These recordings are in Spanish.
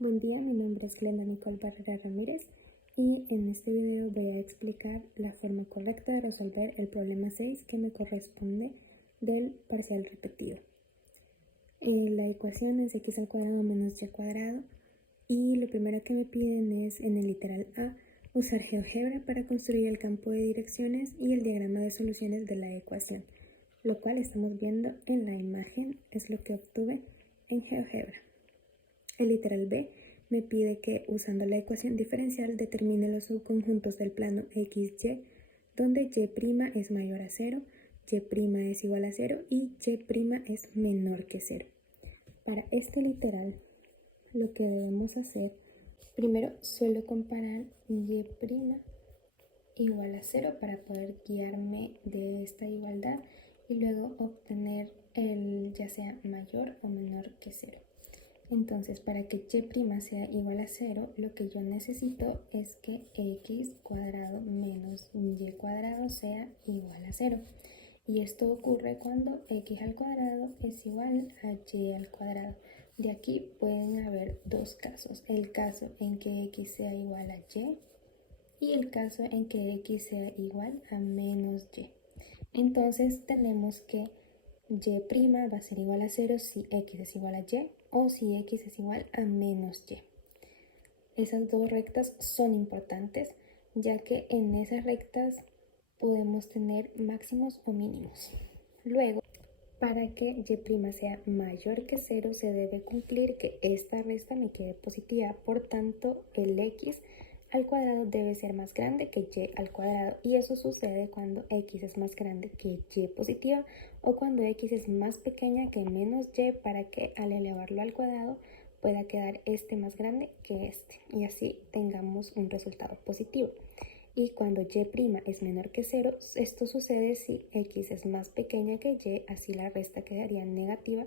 Buen día, mi nombre es Glenda Nicole Barrera Ramírez y en este video voy a explicar la forma correcta de resolver el problema 6 que me corresponde del parcial repetido. La ecuación es x al cuadrado menos y cuadrado y lo primero que me piden es en el literal A usar GeoGebra para construir el campo de direcciones y el diagrama de soluciones de la ecuación, lo cual estamos viendo en la imagen, es lo que obtuve en GeoGebra. El literal B me pide que usando la ecuación diferencial determine los subconjuntos del plano XY donde Y' es mayor a 0, Y' es igual a 0 y Y' es menor que 0. Para este literal lo que debemos hacer, primero suelo comparar Y' igual a 0 para poder guiarme de esta igualdad y luego obtener el ya sea mayor o menor que 0. Entonces, para que y' sea igual a 0, lo que yo necesito es que x cuadrado menos y cuadrado sea igual a 0. Y esto ocurre cuando x al cuadrado es igual a y al cuadrado. De aquí pueden haber dos casos. El caso en que x sea igual a y el caso en que x sea igual a menos y. Entonces tenemos que y' va a ser igual a 0 si x es igual a y o si x es igual a menos y. Esas dos rectas son importantes ya que en esas rectas podemos tener máximos o mínimos. Luego, para que y' sea mayor que 0 se debe cumplir que esta resta me quede positiva, por tanto el x al cuadrado debe ser más grande que y al cuadrado y eso sucede cuando x es más grande que y positiva o cuando x es más pequeña que menos y para que al elevarlo al cuadrado pueda quedar este más grande que este y así tengamos un resultado positivo. Y cuando y' es menor que 0, esto sucede si x es más pequeña que y, así la resta quedaría negativa.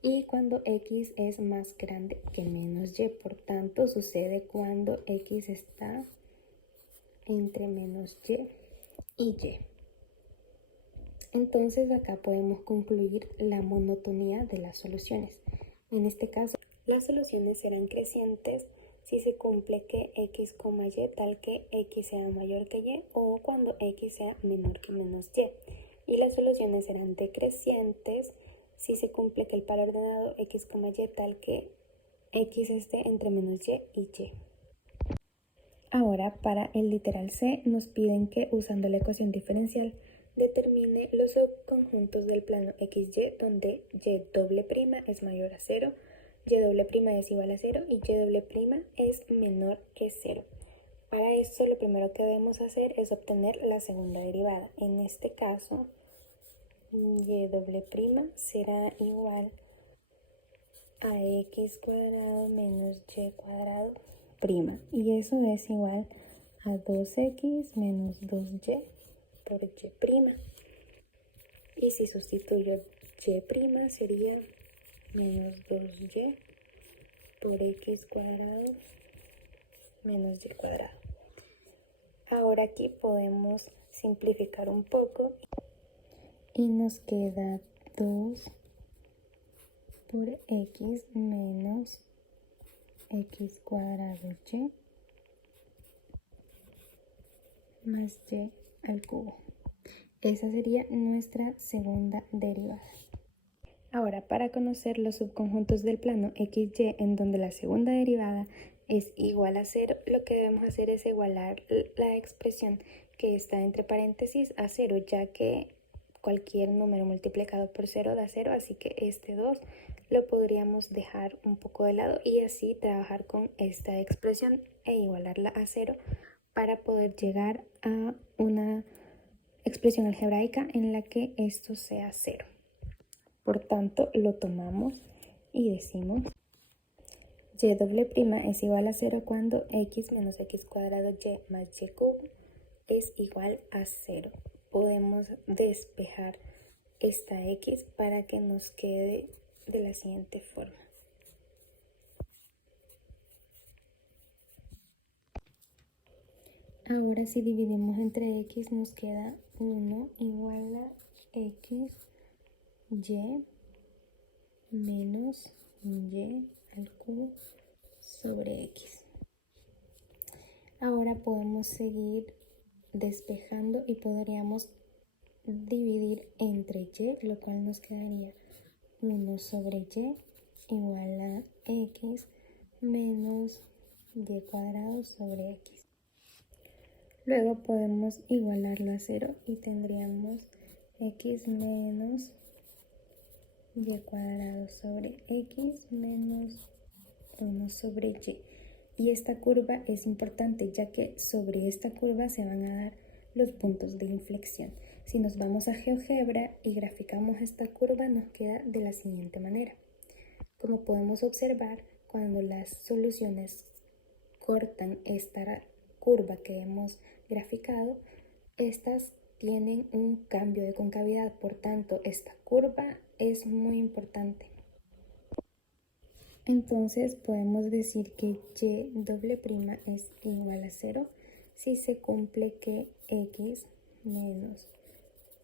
Y cuando x es más grande que menos y, por tanto sucede cuando x está entre menos y. Entonces acá podemos concluir la monotonía de las soluciones. En este caso, las soluciones serán crecientes si se cumple que x, y tal que x sea mayor que y o cuando x sea menor que menos y. Y las soluciones serán decrecientes si se cumple que el par ordenado x, y tal que x esté entre menos y y y. Ahora, para el literal C, nos piden que, usando la ecuación diferencial, determine los subconjuntos del plano XY donde y' es mayor a 0, y' es igual a 0 y y' es menor que 0. Para esto, lo primero que debemos hacer es obtener la segunda derivada. En este caso, y' será igual a x cuadrado menos y cuadrado prima y eso es igual a 2x menos 2y por y prima y si sustituyo y prima sería menos 2y por x cuadrado menos y cuadrado. Ahora aquí podemos simplificar un poco y nos queda 2 por x menos x cuadrado y más y al cubo. Esa sería nuestra segunda derivada. Ahora, para conocer los subconjuntos del plano XY en donde la segunda derivada es igual a 0, lo que debemos hacer es igualar la expresión que está entre paréntesis a 0, ya que cualquier número multiplicado por 0 da 0, así que este 2 lo podríamos dejar un poco de lado y así trabajar con esta expresión e igualarla a 0 para poder llegar a una expresión algebraica en la que esto sea 0. Por tanto, lo tomamos y decimos y' es igual a 0 cuando x menos x cuadrado y más y cubo es igual a 0. Podemos despejar esta x para que nos quede de la siguiente forma. Ahora si dividimos entre x nos queda 1 igual a x y menos y al cubo sobre X. Ahora podemos seguir despejando y podríamos dividir entre Y, lo cual nos quedaría 1 sobre Y igual a X menos Y cuadrado sobre X. Luego podemos igualarlo a 0 y tendríamos X menos Y cuadrado sobre X menos 1 sobre Y. Y esta curva es importante ya que sobre esta curva se van a dar los puntos de inflexión. Si nos vamos a GeoGebra y graficamos esta curva, nos queda de la siguiente manera. Como podemos observar, cuando las soluciones cortan esta curva que hemos graficado, estas tienen un cambio de concavidad. Por tanto, esta curva es muy importante. Entonces podemos decir que y doble prima es igual a 0 si se cumple que x menos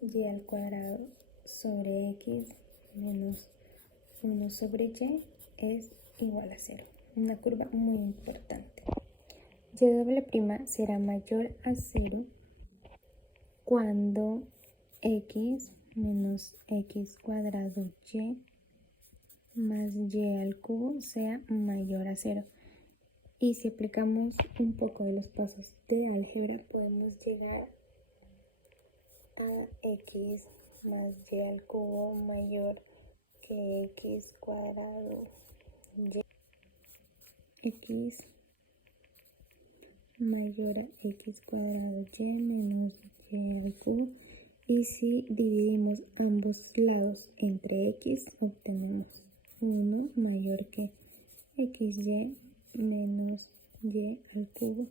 y al cuadrado sobre x menos 1 sobre y es igual a 0. Una curva muy importante. Y doble prima será mayor a 0 cuando x menos x cuadrado y más y al cubo sea mayor a 0. Y si aplicamos un poco de los pasos de álgebra, podemos llegar a x más y al cubo mayor que x cuadrado y. X mayor a x cuadrado y menos y al cubo. Y si dividimos ambos lados entre x, obtenemos 1 mayor que xy menos y al cubo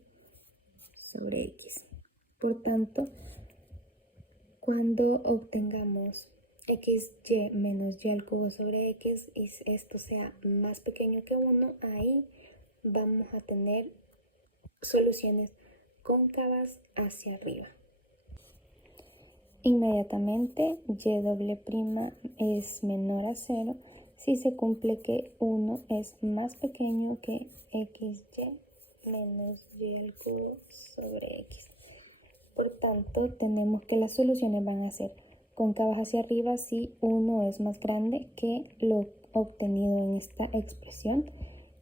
sobre x. Por tanto, cuando obtengamos xy menos y al cubo sobre x y esto sea más pequeño que 1, ahí vamos a tener soluciones cóncavas hacia arriba. Inmediatamente y doble prima es menor a 0 si se cumple que 1 es más pequeño que xy menos y al cubo sobre x. Por tanto, tenemos que las soluciones van a ser cóncavas hacia arriba si 1 es más grande que lo obtenido en esta expresión,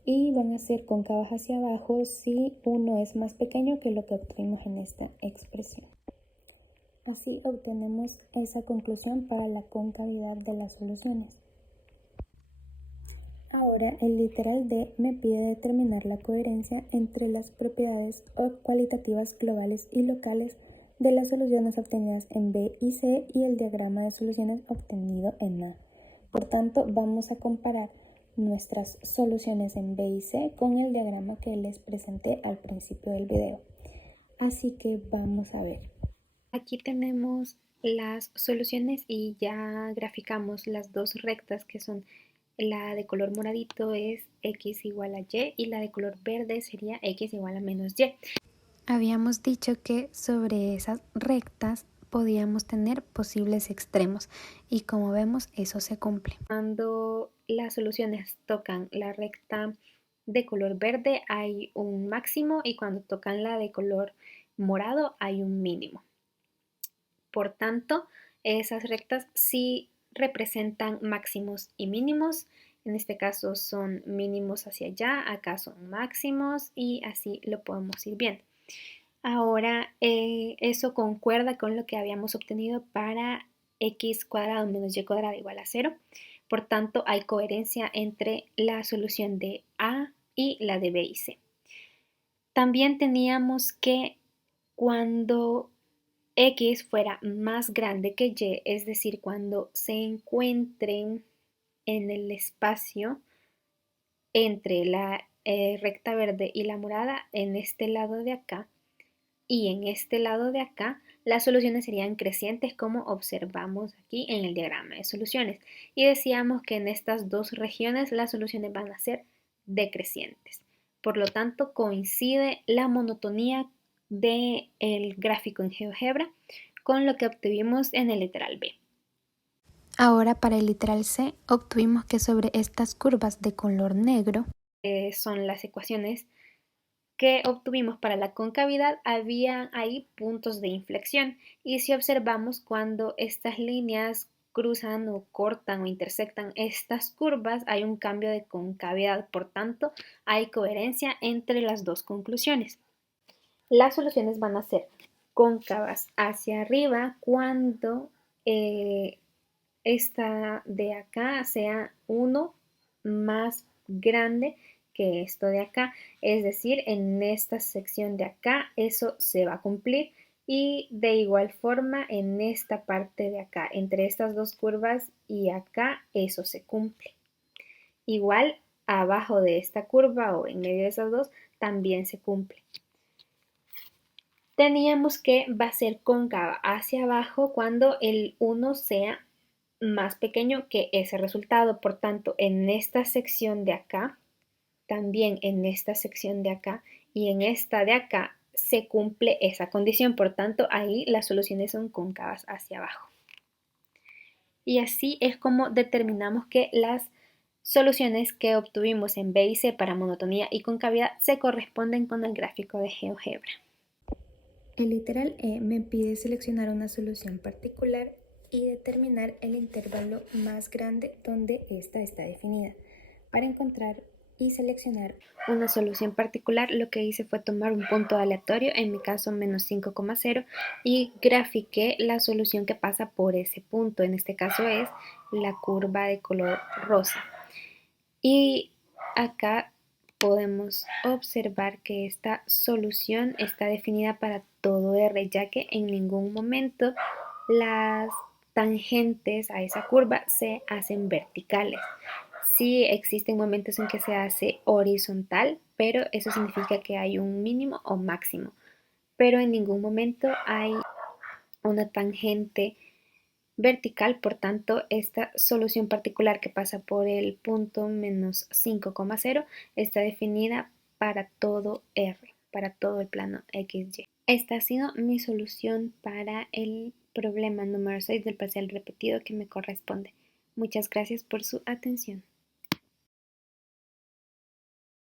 y van a ser cóncavas hacia abajo si 1 es más pequeño que lo que obtuvimos en esta expresión. Así obtenemos esa conclusión para la concavidad de las soluciones. Ahora el literal D me pide determinar la coherencia entre las propiedades cualitativas globales y locales de las soluciones obtenidas en B y C y el diagrama de soluciones obtenido en A. Por tanto, vamos a comparar nuestras soluciones en B y C con el diagrama que les presenté al principio del video. Así que vamos a ver. Aquí tenemos las soluciones y ya graficamos las dos rectas que son la de color moradito es x igual a y y la de color verde sería x igual a menos y. Habíamos dicho que sobre esas rectas podíamos tener posibles extremos y como vemos eso se cumple. Cuando las soluciones tocan la recta de color verde hay un máximo y cuando tocan la de color morado hay un mínimo. Por tanto, esas rectas sí representan máximos y mínimos. En este caso son mínimos hacia allá, acá son máximos y así lo podemos ir viendo. Ahora eso concuerda con lo que habíamos obtenido para x cuadrado menos y cuadrado igual a 0. Por tanto, hay coherencia entre la solución de A y la de B y C. También teníamos que cuando x fuera más grande que y, es decir, cuando se encuentren en el espacio entre la recta verde y la morada en este lado de acá y en este lado de acá, las soluciones serían crecientes como observamos aquí en el diagrama de soluciones. Y decíamos que en estas dos regiones las soluciones van a ser decrecientes. Por lo tanto, coincide la monotonía del gráfico en GeoGebra con lo que obtuvimos en el literal B. Ahora para el literal C obtuvimos que sobre estas curvas de color negro son las ecuaciones que obtuvimos para la concavidad, había ahí puntos de inflexión. Y si observamos cuando estas líneas cruzan o cortan o intersectan estas curvas, hay un cambio de concavidad. Por tanto, hay coherencia entre las dos conclusiones. Las soluciones van a ser cóncavas hacia arriba cuando esta de acá sea 1 más grande que esto de acá, es decir, en esta sección de acá eso se va a cumplir y de igual forma en esta parte de acá, entre estas dos curvas y acá eso se cumple. Igual abajo de esta curva o en medio de esas dos también se cumple. Teníamos que va a ser cóncava hacia abajo cuando el 1 sea más pequeño que ese resultado. Por tanto, en esta sección de acá, también en esta sección de acá y en esta de acá se cumple esa condición. Por tanto, ahí las soluciones son cóncavas hacia abajo. Y así es como determinamos que las soluciones que obtuvimos en B y C para monotonía y concavidad se corresponden con el gráfico de GeoGebra. El literal E me pide seleccionar una solución particular y determinar el intervalo más grande donde ésta está definida. Para encontrar y seleccionar una solución particular, lo que hice fue tomar un punto aleatorio, en mi caso menos 5,0, y grafiqué la solución que pasa por ese punto. En este caso es la curva de color rosa. Y acá podemos observar que esta solución está definida para todo R, ya que en ningún momento las tangentes a esa curva se hacen verticales. Sí existen momentos en que se hace horizontal, pero eso significa que hay un mínimo o máximo. Pero en ningún momento hay una tangente vertical, por tanto, esta solución particular que pasa por el punto menos 5,0 está definida para todo R, para todo el plano XY. Esta ha sido mi solución para el problema número 6 del parcial repetido que me corresponde. Muchas gracias por su atención.